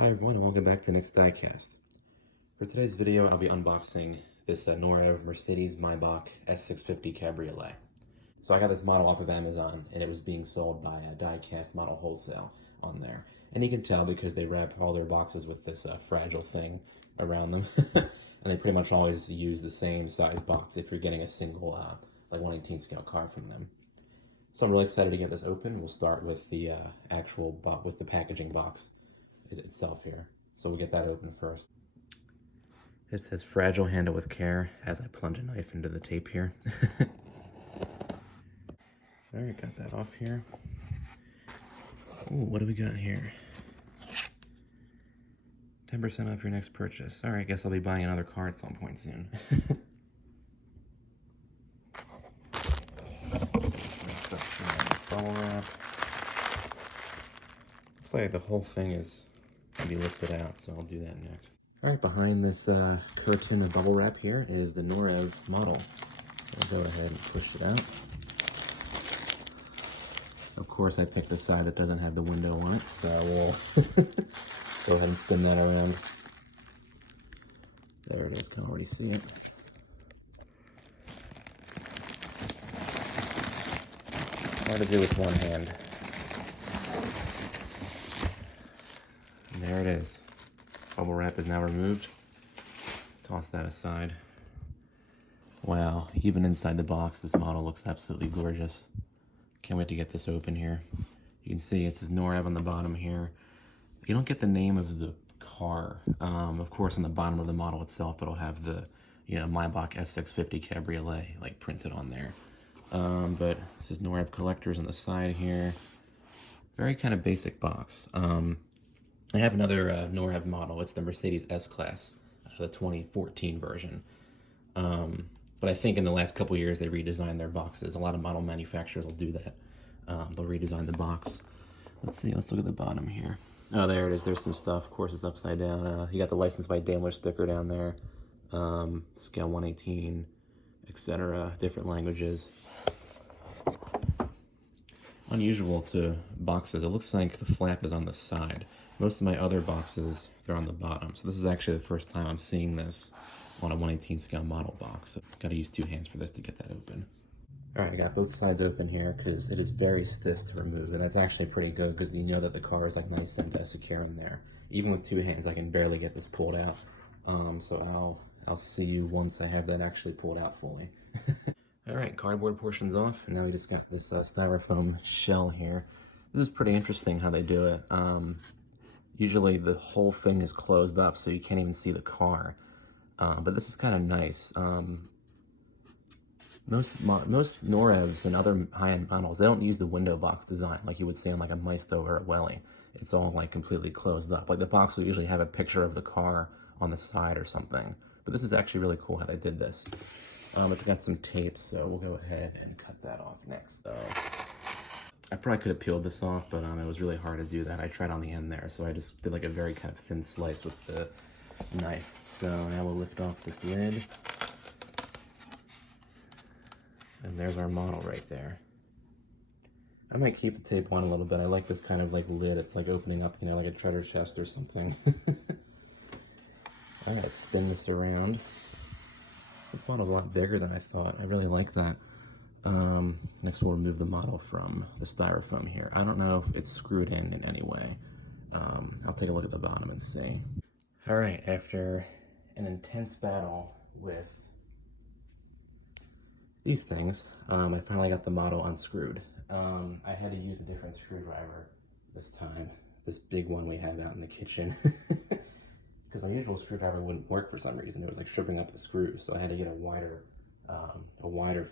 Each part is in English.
Hi everyone, and welcome back to Nick's Diecast. For today's video, I'll be unboxing this Norev Mercedes Maybach S650 Cabriolet. So I got this model off of Amazon, and it was being sold by a Diecast Model Wholesale on there. And you can tell because they wrap all their boxes with this fragile thing around them. And they pretty much always use the same size box if you're getting a single, like 1/18 scale card from them. So I'm really excited to get this open. We'll start with the with the packaging box itself here. So we'll get that open first. It says fragile, handle with care as I plunge a knife into the tape here. Alright, got that off here. Ooh, what do we got here? 10% off your next purchase. Alright, guess I'll be buying another car at some point soon. Bubble wrap. Looks like the whole thing is can be lifted out, so I'll do that next. Alright, behind this curtain of bubble wrap here is the Norev model. So I'll go ahead and push it out. Of course, I picked the side that doesn't have the window on it, so we'll go ahead and spin that around. There it is, can already see it. Hard to do with one hand. And there it is. Bubble wrap is now removed. Toss that aside. Wow, even inside the box, this model looks absolutely gorgeous. Can't wait to get this open here. You can see it says Norev on the bottom here. You don't get the name of the car. Of course, on the bottom of the model itself, it'll have the, Maybach S650 Cabriolet, like, printed on there. But this is Norev collectors on the side here. Very kind of basic box. I have another Norev model. It's the Mercedes S-Class, the 2014 version. But I think in the last couple years they redesigned their boxes. A lot of model manufacturers will do that. They'll redesign the box. Let's see, let's look at the bottom here. Oh, there it is. There's some stuff. Of course, it's upside down. You got the license by Daimler sticker down there. Scale 1/18, etc. Different languages. Unusual to boxes. It looks like the flap is on the side. Most of my other boxes, they're on the bottom. So this is actually the first time I'm seeing this on a 1/18 scale model box. So I've got to use two hands for this to get that open. All right, I got both sides open here because it is very stiff to remove, and that's actually pretty good because you know that the car is like nice and secure in there. Even with two hands, I can barely get this pulled out. So I'll see you once I have that actually pulled out fully. All right, cardboard portion's off, and now we just got this styrofoam shell here. This is pretty interesting how they do it. Usually the whole thing is closed up, so you can't even see the car. But this is kind of nice. Most Norevs and other high-end models, they don't use the window box design like you would see on like a Maisto or a Welly. It's all like completely closed up. Like the box will usually have a picture of the car on the side or something. But this is actually really cool how they did this. It's got some tape, so we'll go ahead and cut that off next. So I probably could have peeled this off, but it was really hard to do that. I tried on the end there, so I just did like a very kind of thin slice with the knife. So now we'll lift off this lid. And there's our model right there. I might keep the tape on a little bit. I like this kind of like lid. It's like opening up, like a treasure chest or something. All right, spin this around. This model's a lot bigger than I thought. I really like that. Next we'll remove the model from the styrofoam here. I don't know if it's screwed in any way. I'll take a look at the bottom and see. All right, after an intense battle with these things, I finally got the model unscrewed. I had to use a different screwdriver this time. This big one we have out in the kitchen. Because my usual screwdriver wouldn't work for some reason. It was like stripping up the screws, so I had to get a wider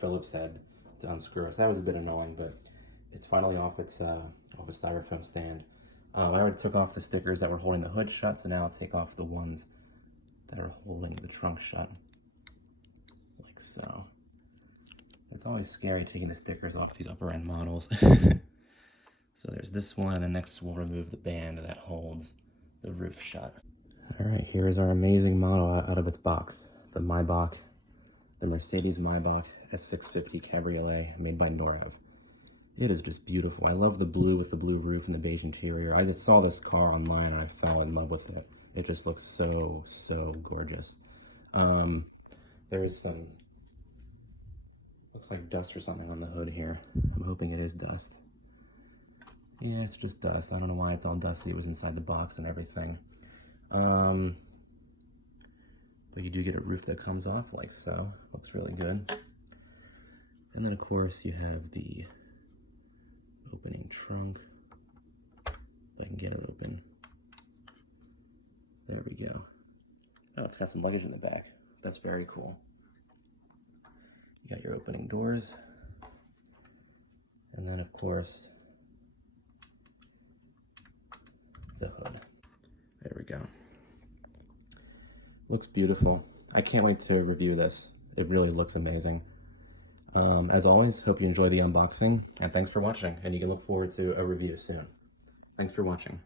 Phillips head to unscrew it. So that was a bit annoying, but it's finally off its off a styrofoam stand. I already took off the stickers that were holding the hood shut, so now I'll take off the ones that are holding the trunk shut, like so. It's always scary taking the stickers off these upper end models. So there's this one, and the next we'll remove the band that holds the roof shut. All right, here's our amazing model out of its box. The Maybach, the Mercedes Maybach S650 Cabriolet made by Norev. It is just beautiful. I love the blue with the blue roof and the beige interior. I just saw this car online and I fell in love with it. It just looks so, so gorgeous. There's some, looks like dust or something on the hood here. I'm hoping it is dust. Yeah, it's just dust. I don't know why it's all dusty. It was inside the box and everything. But you do get a roof that comes off like so. Looks really good. And then of course you have the opening trunk. If I can get it open. There we go. Oh, it's got some luggage in the back. That's very cool. You got your opening doors. And then of course, the hood. There we go. Looks beautiful. I can't wait to review this. It really looks amazing. As always, hope you enjoy the unboxing, and thanks for watching, and you can look forward to a review soon. Thanks for watching.